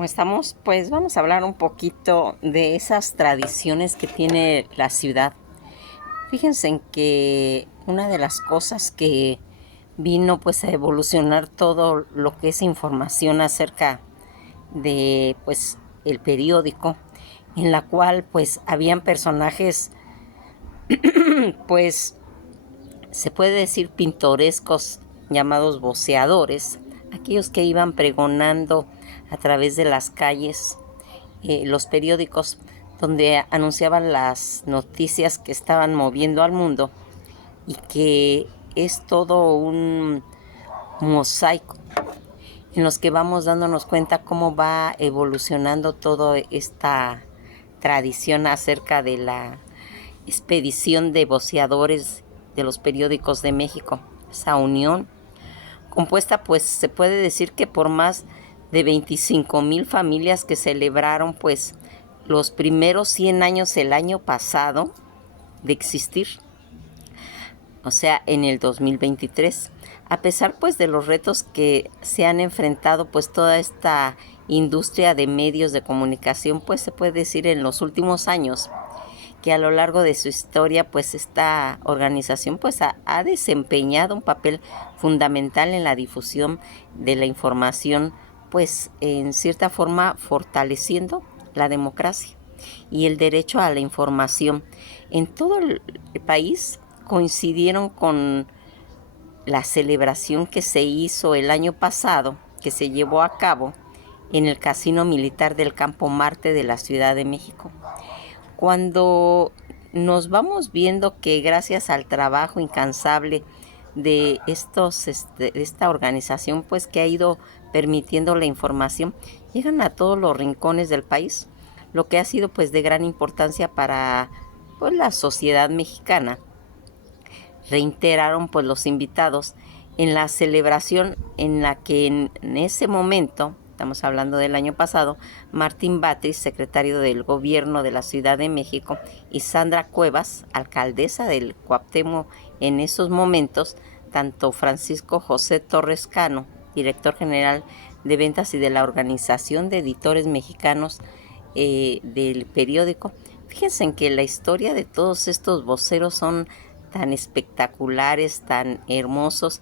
¿Cómo estamos? Pues vamos a hablar un poquito de esas tradiciones que tiene la ciudad. Fíjense en que una de las cosas que vino pues a evolucionar todo lo que es información acerca de pues el periódico, en la cual pues habían personajes pues se puede decir pintorescos, llamados voceadores, aquellos que iban pregonando a través de las calles los periódicos, donde anunciaban las noticias que estaban moviendo al mundo, y que es todo un mosaico en los que vamos dándonos cuenta cómo va evolucionando toda esta tradición acerca de la expedición de voceadores de los periódicos de México, esa unión compuesta, pues se puede decir que por más de 25,000 familias que celebraron pues los primeros 100 años el año pasado de existir, o sea, en el 2023. A pesar pues de los retos que se han enfrentado pues toda esta industria de medios de comunicación, pues se puede decir en los últimos años que a lo largo de su historia pues esta organización pues ha desempeñado un papel fundamental en la difusión de la información, pues en cierta forma fortaleciendo la democracia y el derecho a la información. En todo el país coincidieron con la celebración que se hizo el año pasado, que se llevó a cabo en el Casino Militar del Campo Marte de la Ciudad de México. Cuando nos vamos viendo que gracias al trabajo incansable de esta organización, pues que ha ido permitiendo la información, llegan a todos los rincones del país, lo que ha sido pues de gran importancia para pues la sociedad mexicana. Reiteraron pues los invitados en la celebración en la que en ese momento, estamos hablando del año pasado, Martín Batres, secretario del Gobierno de la Ciudad de México, y Sandra Cuevas, alcaldesa del Cuauhtémoc en esos momentos, tanto Francisco José Torres Cano, director general de ventas y de la Organización de Editores Mexicanos del periódico. Fíjense en que la historia de todos estos voceros son tan espectaculares, tan hermosos,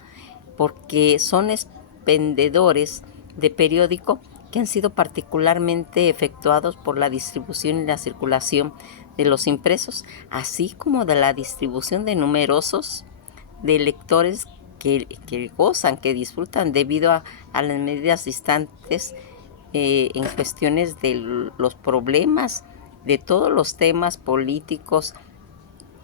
porque son expendedores de periódico que han sido particularmente efectuados por la distribución y la circulación de los impresos, así como de la distribución de numerosos de lectores que gozan, que disfrutan debido a las medidas distantes en cuestiones de los problemas, de todos los temas políticos,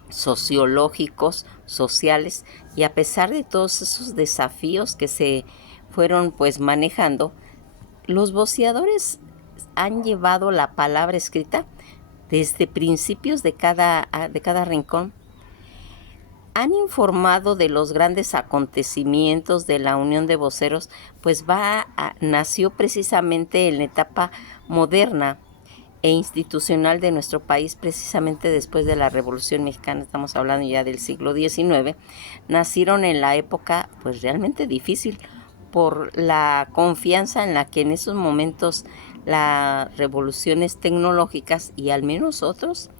sociológicos, sociales, y a pesar de todos esos desafíos que se fueron pues manejando, los voceadores han llevado la palabra escrita desde principios de cada rincón. Han informado de los grandes acontecimientos de la Unión de Voceros, pues nació precisamente en la etapa moderna e institucional de nuestro país, precisamente después de la Revolución Mexicana. Estamos hablando ya del siglo XIX. Nacieron en la época pues realmente difícil por la confianza en la que en esos momentos las revoluciones tecnológicas, y al menos otros,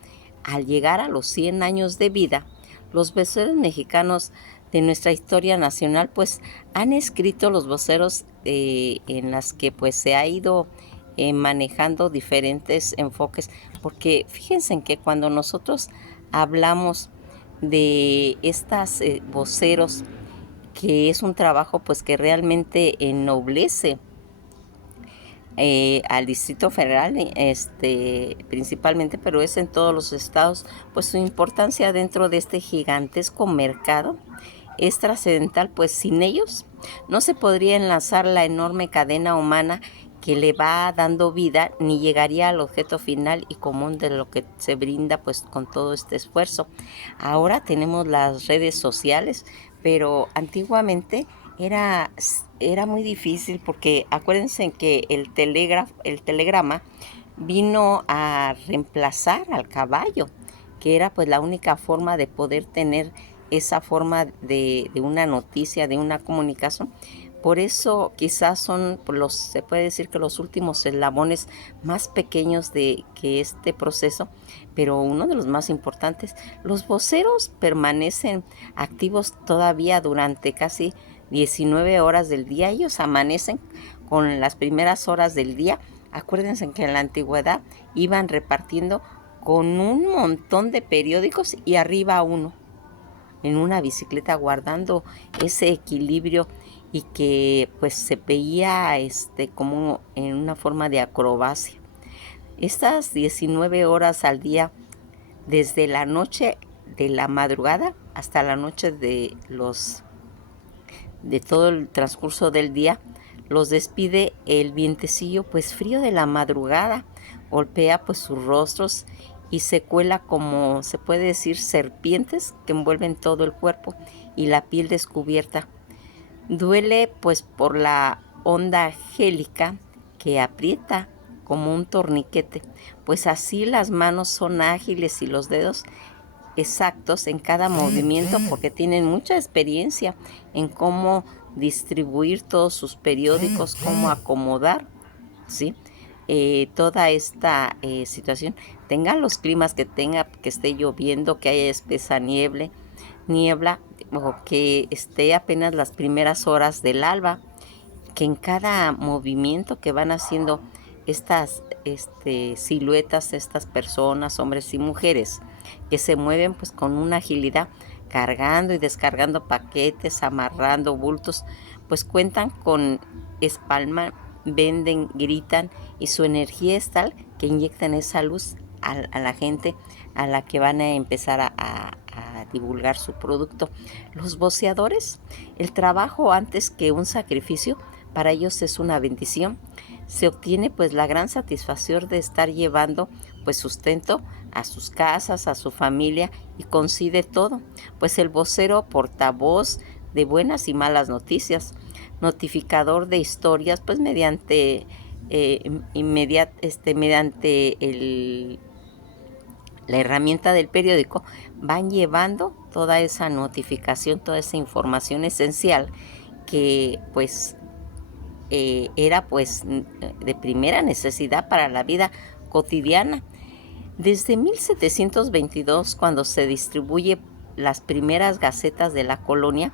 al llegar a los 100 años de vida, los voceros mexicanos de nuestra historia nacional pues han escrito los voceros en las que pues se ha ido manejando diferentes enfoques, porque fíjense en que cuando nosotros hablamos de estas voceros, que es un trabajo pues que realmente ennoblece al Distrito Federal, principalmente, pero es en todos los estados, pues su importancia dentro de este gigantesco mercado es trascendental, pues sin ellos no se podría enlazar la enorme cadena humana que le va dando vida, ni llegaría al objeto final y común de lo que se brinda pues con todo este esfuerzo. Ahora tenemos las redes sociales, pero antiguamente era muy difícil, porque acuérdense que el telegrama vino a reemplazar al caballo, que era pues la única forma de poder tener esa forma de una noticia, de una comunicación, Por eso quizás son se puede decir que los últimos eslabones más pequeños de que este proceso, pero uno de los más importantes. Los voceros permanecen activos todavía durante casi 19 horas del día. Ellos amanecen con las primeras horas del día. Acuérdense que en la antigüedad iban repartiendo con un montón de periódicos y arriba uno en una bicicleta, guardando ese equilibrio, y que pues se veía como en una forma de acrobacia. Estas 19 horas al día, desde la noche de la madrugada hasta la noche de todo el transcurso del día, los despide el vientecillo pues frío de la madrugada, golpea pues sus rostros y se cuela, como se puede decir, serpientes que envuelven todo el cuerpo y la piel descubierta. Duele pues por la onda gélica que aprieta como un torniquete, pues así las manos son ágiles y los dedos exactos en cada movimiento, porque tienen mucha experiencia en cómo distribuir todos sus periódicos, cómo acomodar, ¿sí? Toda esta situación, tenga los climas que tenga, que esté lloviendo, que haya espesa niebla, o que esté apenas las primeras horas del alba, que en cada movimiento que van haciendo estas siluetas, estas personas, hombres y mujeres, que se mueven pues con una agilidad, cargando y descargando paquetes, amarrando bultos, pues cuentan con espalda, venden, gritan, y su energía es tal que inyectan esa luz a la gente a la que van a empezar a divulgar su producto. Los voceadores, el trabajo antes que un sacrificio, para ellos es una bendición. Se obtiene pues la gran satisfacción de estar llevando pues sustento a sus casas, a su familia, y coincide todo, pues el vocero, portavoz de buenas y malas noticias, notificador de historias, pues mediante la herramienta del periódico, van llevando toda esa notificación, toda esa información esencial que pues era pues de primera necesidad para la vida cotidiana. Desde 1722, cuando se distribuye las primeras gacetas de la colonia,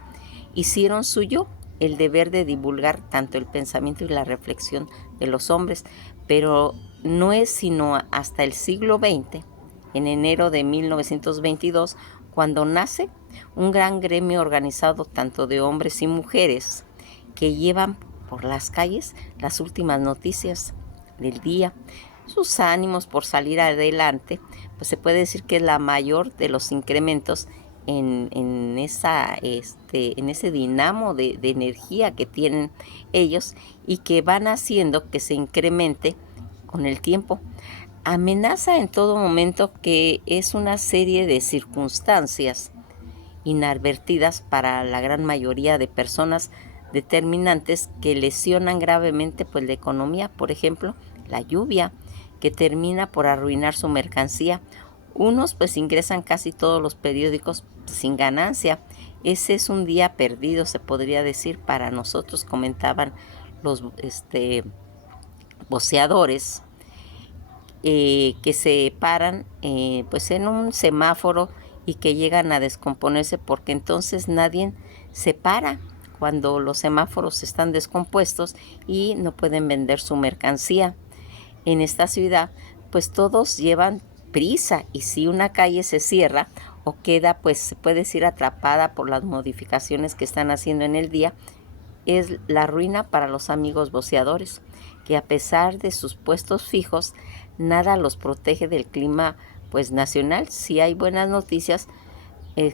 hicieron suyo el deber de divulgar tanto el pensamiento y la reflexión de los hombres, pero no es sino hasta el siglo XX, en enero de 1922, cuando nace un gran gremio organizado tanto de hombres y mujeres que llevan por las calles las últimas noticias del día. Sus ánimos por salir adelante, pues se puede decir que es la mayor de los incrementos en ese dinamo de energía que tienen ellos, y que van haciendo que se incremente con el tiempo. Amenaza en todo momento, que es una serie de circunstancias inadvertidas para la gran mayoría de personas, determinantes que lesionan gravemente pues la economía. Por ejemplo, la lluvia, que termina por arruinar su mercancía. Unos pues ingresan casi todos los periódicos sin ganancia. Ese es un día perdido, se podría decir, para nosotros, comentaban los voceadores, que se paran pues en un semáforo y que llegan a descomponerse, porque entonces nadie se para cuando los semáforos están descompuestos y no pueden vender su mercancía. En esta ciudad pues todos llevan prisa, y si una calle se cierra o queda, pues se puede decir, atrapada por las modificaciones que están haciendo en el día, es la ruina para los amigos voceadores, que a pesar de sus puestos fijos, nada los protege del clima pues nacional. Si hay buenas noticias,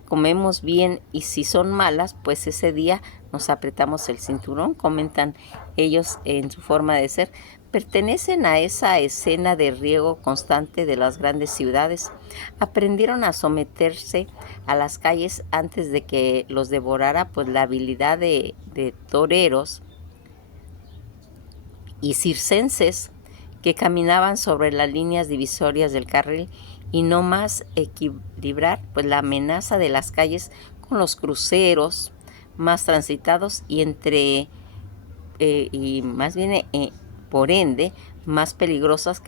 comemos bien, y si son malas, pues ese día nos apretamos el cinturón, comentan ellos en su forma de ser. Pertenecen a esa escena de riego constante de las grandes ciudades. Aprendieron a someterse a las calles antes de que los devorara pues la habilidad de toreros y circenses, que caminaban sobre las líneas divisorias del carril, y no más equilibrar pues la amenaza de las calles con los cruceros más transitados, y entre y más bien por ende más peligrosas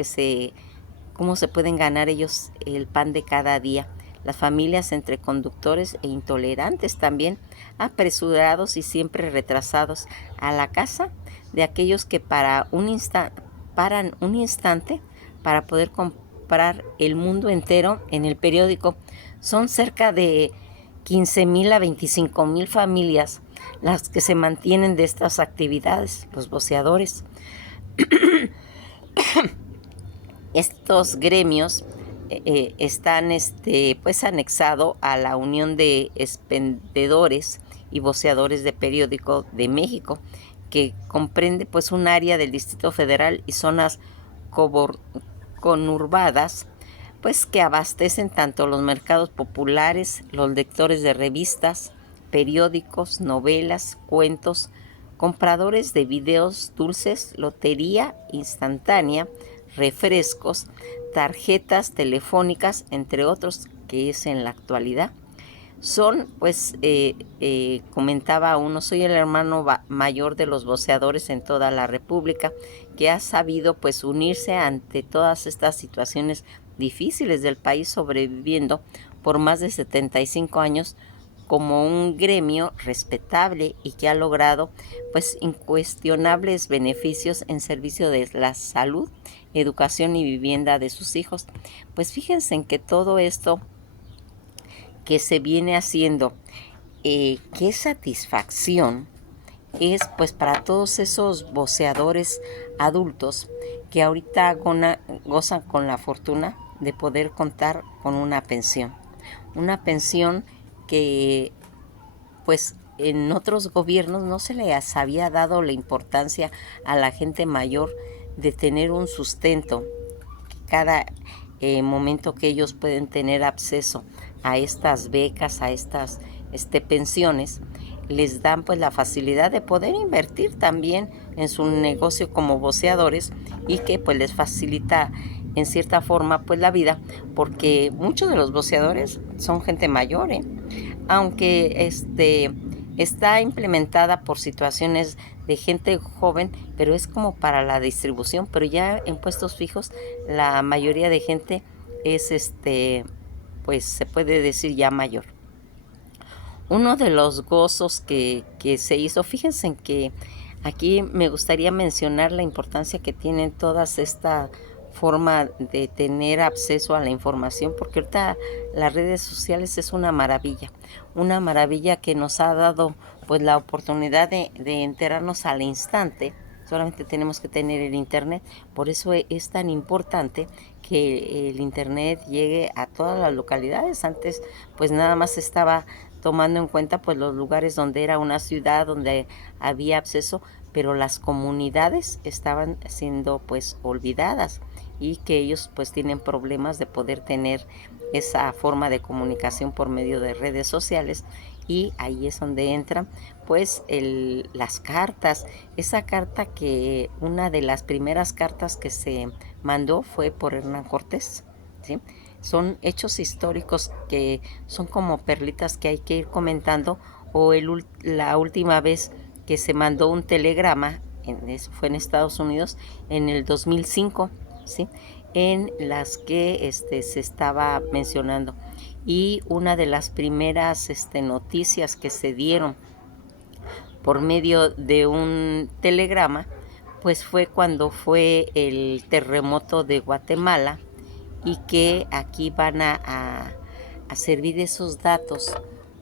cómo se pueden ganar ellos el pan de cada día. Las familias entre conductores e intolerantes también, apresurados y siempre retrasados a la casa de aquellos que paran un instante para poder comprar el mundo entero en el periódico. Son cerca de 15,000 a 25,000 familias las que se mantienen de estas actividades, los voceadores. Estos gremios están pues anexados a la Unión de Expendedores y Voceadores de Periódico de México, que comprende pues un área del Distrito Federal y zonas conurbadas, pues que abastecen tanto los mercados populares, los lectores de revistas, periódicos, novelas, cuentos, compradores de videos dulces, lotería instantánea, refrescos, tarjetas telefónicas, entre otros, que es en la actualidad. Son, pues, comentaba uno, soy el hermano mayor de los voceadores en toda la República, que ha sabido, pues, unirse ante todas estas situaciones difíciles del país, sobreviviendo por más de 75 años como un gremio respetable y que ha logrado, pues, incuestionables beneficios en servicio de la salud, educación y vivienda de sus hijos. Pues fíjense en que todo esto que se viene haciendo, qué satisfacción es pues para todos esos voceadores adultos que ahorita gozan con la fortuna de poder contar con una pensión que pues en otros gobiernos no se les había dado la importancia a la gente mayor de tener un sustento. Cada momento que ellos pueden tener acceso a estas becas, a estas pensiones, les dan pues la facilidad de poder invertir también en su negocio como voceadores, y que pues les facilita en cierta forma pues la vida, porque muchos de los voceadores son gente mayor, aunque está implementada por situaciones de gente joven, pero es como para la distribución. Pero ya en puestos fijos la mayoría de gente es pues se puede decir ya mayor. Uno de los gozos que se hizo, fíjense en que aquí me gustaría mencionar la importancia que tienen todas esta forma de tener acceso a la información, porque ahorita las redes sociales es una maravilla que nos ha dado pues la oportunidad de enterarnos al instante. Solamente tenemos que tener el internet. Por eso es tan importante que el internet llegue a todas las localidades. Antes pues nada más estaba tomando en cuenta pues los lugares donde era una ciudad, donde había acceso, pero las comunidades estaban siendo pues olvidadas, y que ellos pues tienen problemas de poder tener esa forma de comunicación por medio de redes sociales. Y ahí es donde entran pues las cartas. Esa carta, que una de las primeras cartas que se mandó fue por Hernán Cortés, ¿sí? Son hechos históricos que son como perlitas que hay que ir comentando. O la última vez que se mandó un telegrama, fue en Estados Unidos en el 2005, ¿sí? En las que se estaba mencionando. Y una de las primeras noticias que se dieron por medio de un telegrama, pues fue cuando fue el terremoto de Guatemala, y que aquí van a servir esos datos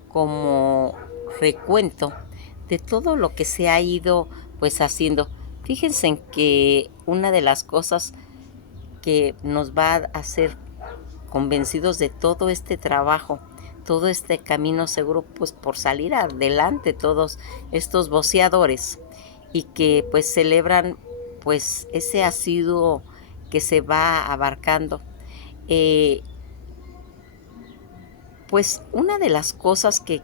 como recuento de todo lo que se ha ido pues haciendo. Fíjense en que una de las cosas que nos va a hacer convencidos de todo este trabajo, todo este camino seguro pues por salir adelante todos estos voceadores, y que pues celebran pues ese asiduo que se va abarcando. Pues una de las cosas que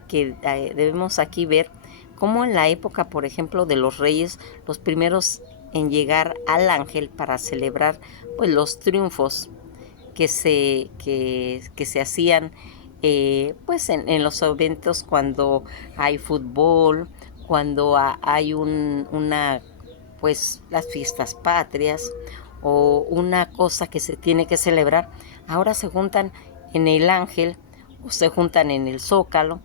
debemos aquí ver, como en la época, por ejemplo, de los reyes, los primeros en llegar al Ángel para celebrar pues los triunfos que se hacían pues en los eventos, cuando hay fútbol, cuando hay una pues las fiestas patrias o una cosa que se tiene que celebrar, ahora se juntan en el Ángel o se juntan en el Zócalo,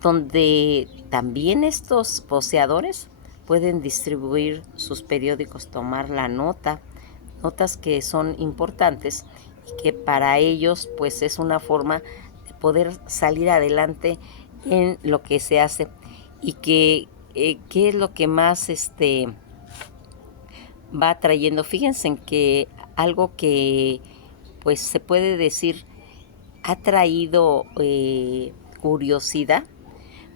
donde también estos voceadores pueden distribuir sus periódicos, tomar la notas que son importantes y que para ellos pues es una forma de poder salir adelante en lo que se hace. Y que qué es lo que más va trayendo. Fíjense en que algo que pues se puede decir ha traído curiosidad.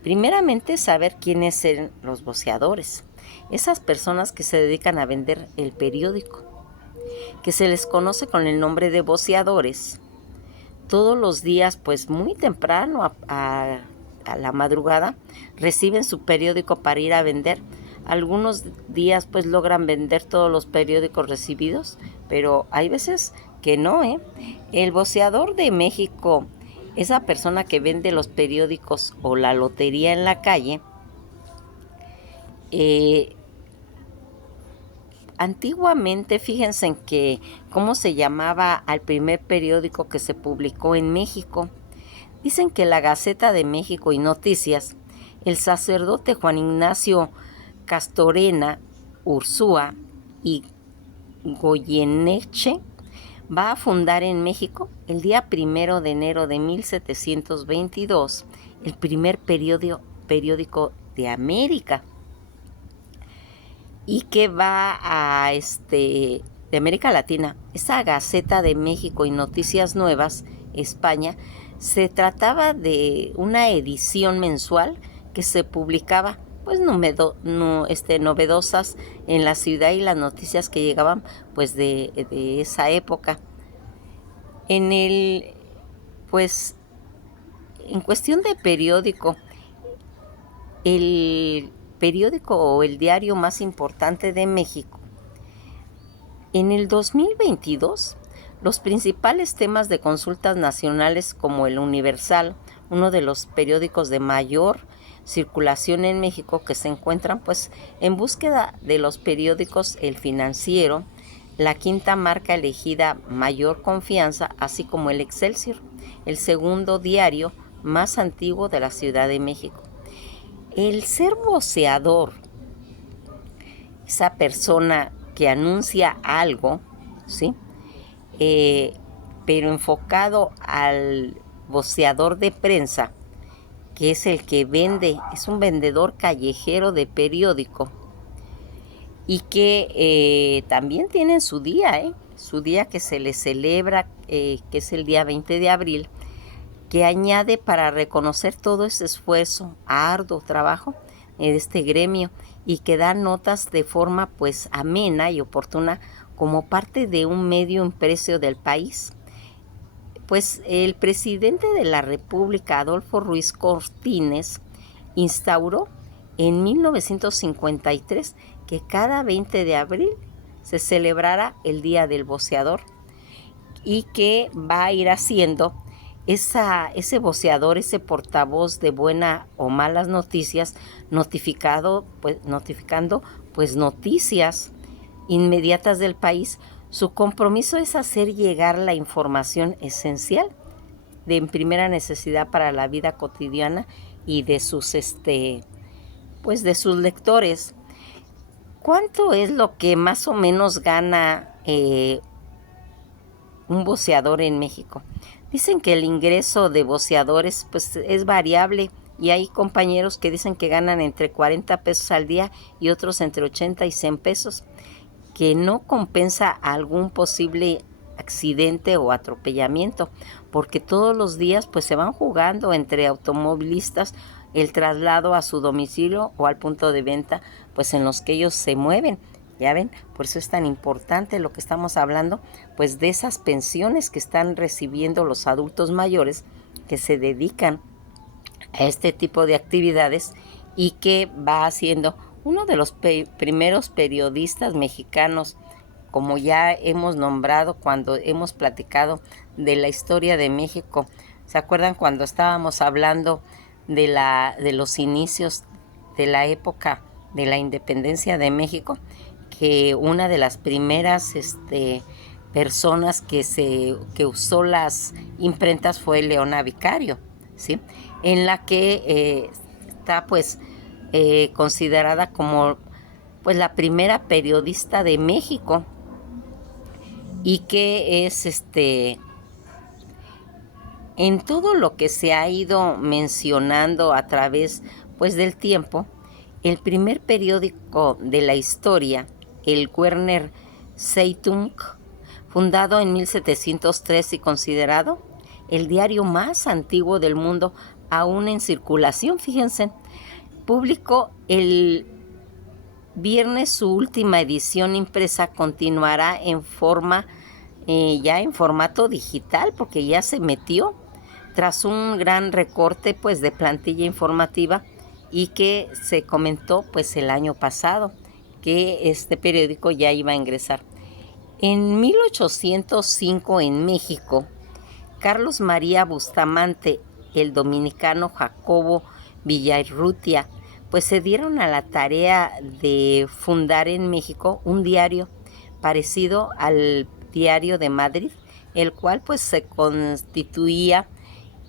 Primeramente, saber quiénes eran los voceadores, esas personas que se dedican a vender el periódico, que se les conoce con el nombre de voceadores. Todos los días, pues muy temprano, a la madrugada, reciben su periódico para ir a vender. Algunos días pues logran vender todos los periódicos recibidos, pero hay veces que no, ¿eh? El voceador de México, esa persona que vende los periódicos o la lotería en la calle, antiguamente, fíjense en que cómo se llamaba al primer periódico que se publicó en México. Dicen que la Gaceta de México y Noticias, el sacerdote Juan Ignacio Castorena Ursúa y Goyeneche va a fundar en México el día 1 de enero de 1722 el primer periódico de América, y que va a de América Latina. Esa Gaceta de México y Noticias Nuevas, España, se trataba de una edición mensual que se publicaba pues novedosas en la ciudad y las noticias que llegaban pues de esa época. Pues en cuestión de periódico, el periódico o el diario más importante de México, en el 2022, los principales temas de consultas nacionales como el Universal, uno de los periódicos de mayor circulación en México, que se encuentran pues en búsqueda de los periódicos El Financiero, la quinta marca elegida mayor confianza, así como el Excelsior, el segundo diario más antiguo de la Ciudad de México. El ser voceador, esa persona que anuncia algo, ¿sí? Pero enfocado al voceador de prensa, que es el que vende, es un vendedor callejero de periódico, y que también tienen su día que se le celebra, que es el día 20 de abril, que añade para reconocer todo ese esfuerzo, arduo trabajo de este gremio, y que da notas de forma pues amena y oportuna como parte de un medio impreso del país. Pues el presidente de la República, Adolfo Ruiz Cortines, instauró en 1953 que cada 20 de abril se celebrara el Día del Voceador, y que va a ir haciendo ese voceador, ese portavoz de buenas o malas noticias, notificando pues noticias inmediatas del país. Su compromiso es hacer llegar la información esencial de primera necesidad para la vida cotidiana y de sus pues de sus lectores. ¿Cuánto es lo que más o menos gana un voceador en México? Dicen que el ingreso de voceadores pues es variable, y hay compañeros que dicen que ganan entre 40 pesos al día y otros entre 80 y 100 pesos, que no compensa algún posible accidente o atropellamiento, porque todos los días pues se van jugando entre automovilistas el traslado a su domicilio o al punto de venta pues en los que ellos se mueven. Ya ven, por eso es tan importante lo que estamos hablando, pues de esas pensiones que están recibiendo los adultos mayores que se dedican a este tipo de actividades, y que va haciendo uno de los primeros periodistas mexicanos, como ya hemos nombrado cuando hemos platicado de la historia de México. ¿Se acuerdan cuando estábamos hablando de los inicios de la época de la independencia de México? que una de las primeras personas que usó las imprentas fue Leona Vicario, ¿sí? En la que está pues considerada como pues la primera periodista de México, y que es en todo lo que se ha ido mencionando a través pues del tiempo, el primer periódico de la historia, el Werner Zeitung, fundado en 1703 y considerado el diario más antiguo del mundo aún en circulación, fíjense, publicó el viernes su última edición impresa. Continuará en forma ya en formato digital, porque ya se metió tras un gran recorte pues de plantilla informativa, y que se comentó pues el año pasado que este periódico ya iba a ingresar. En 1805 en México, Carlos María Bustamante, el dominicano Jacobo Villarrutia, pues se dieron a la tarea de fundar en México un diario parecido al Diario de Madrid, el cual pues se constituía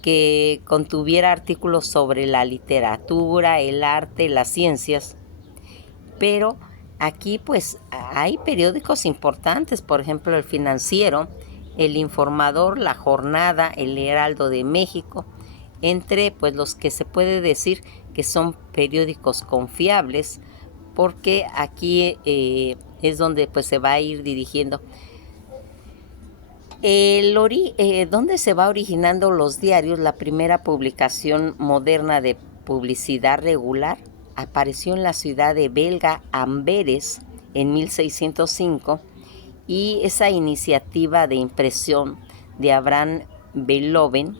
que contuviera artículos sobre la literatura, el arte, las ciencias. Pero aquí pues hay periódicos importantes, por ejemplo El Financiero, El Informador, La Jornada, El Heraldo de México, entre pues los que se puede decir que son periódicos confiables, porque aquí es donde pues se va a ir dirigiendo. ¿Dónde se va originando los diarios? La primera publicación moderna de publicidad regular apareció en la ciudad de belga Amberes en 1605, y esa iniciativa de impresión de Abraham Beloven,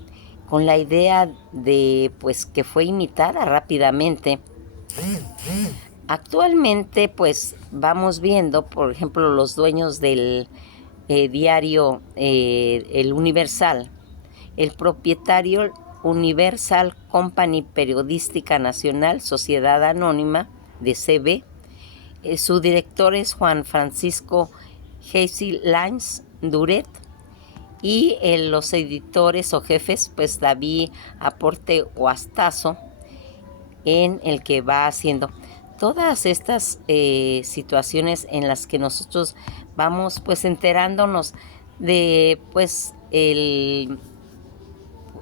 con la idea de pues que fue imitada rápidamente. Actualmente pues vamos viendo, por ejemplo, los dueños del diario El Universal, el propietario Universal Company Periodística Nacional, Sociedad Anónima de CB. Su director es Juan Francisco Geisy Lanz Duret, y los editores o jefes pues David Aporte Huastazo, en el que va haciendo todas estas situaciones en las que nosotros vamos pues enterándonos de pues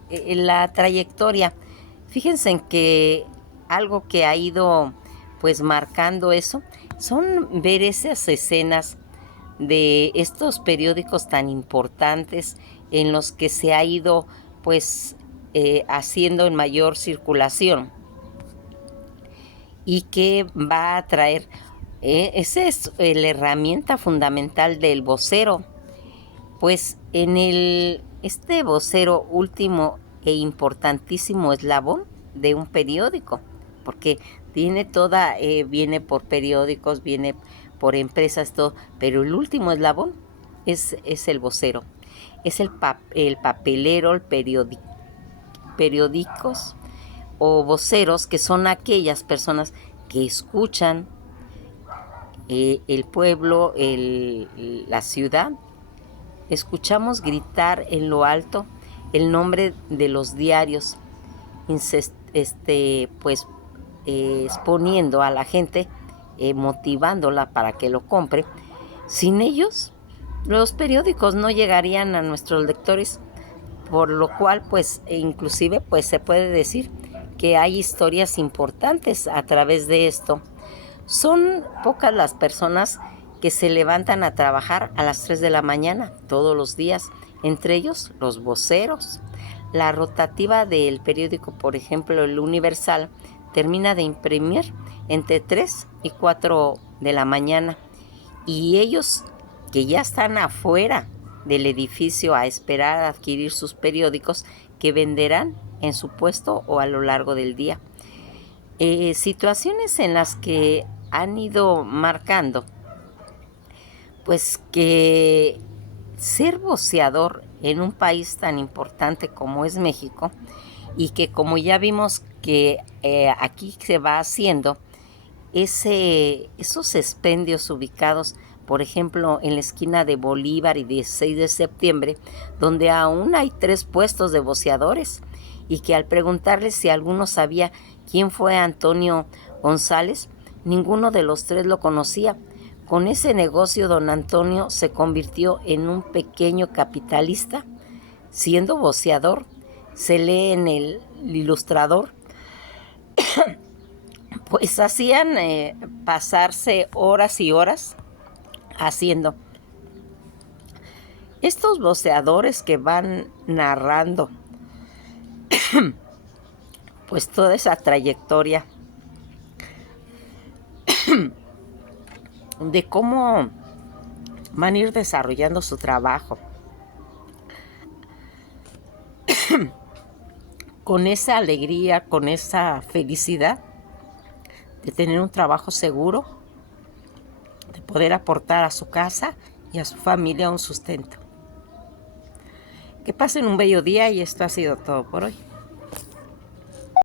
la trayectoria. Fíjense en que algo que ha ido pues marcando eso son ver esas escenas de estos periódicos tan importantes en los que se ha ido pues haciendo en mayor circulación, y que va a traer, esa es la herramienta fundamental del vocero, pues en este vocero, último e importantísimo eslabón de un periódico, porque tiene viene por periódicos, viene por empresas, todo, pero el último eslabón es el vocero, es el papelero, el periódicos o voceros, que son aquellas personas que escuchan el pueblo, la ciudad. Escuchamos gritar en lo alto el nombre de los diarios, pues exponiendo a la gente, motivándola para que lo compre. Sin ellos, los periódicos no llegarían a nuestros lectores, por lo cual pues inclusive pues se puede decir que hay historias importantes a través de esto. Son pocas las personas que se levantan a trabajar a las 3 de la mañana todos los días, entre ellos los voceros. La rotativa del periódico, por ejemplo, El Universal, termina de imprimir entre 3 y 4 de la mañana, y ellos que ya están afuera del edificio a esperar a adquirir sus periódicos, que venderán en su puesto o a lo largo del día. Situaciones en las que han ido marcando pues que ser voceador en un país tan importante como es México, y que como ya vimos que aquí se va haciendo, esos expendios ubicados, por ejemplo, en la esquina de Bolívar y 16 de septiembre, donde aún hay 3 puestos de voceadores, y que al preguntarles si alguno sabía quién fue Antonio González, ninguno de los 3 lo conocía. Con ese negocio, don Antonio se convirtió en un pequeño capitalista, siendo voceador. Se lee en el Ilustrador, pues hacían pasarse horas y horas haciendo. Estos voceadores que van narrando pues toda esa trayectoria de cómo van a ir desarrollando su trabajo con esa alegría, con esa felicidad de tener un trabajo seguro, de poder aportar a su casa y a su familia un sustento. Que pasen un bello día y esto ha sido todo por hoy.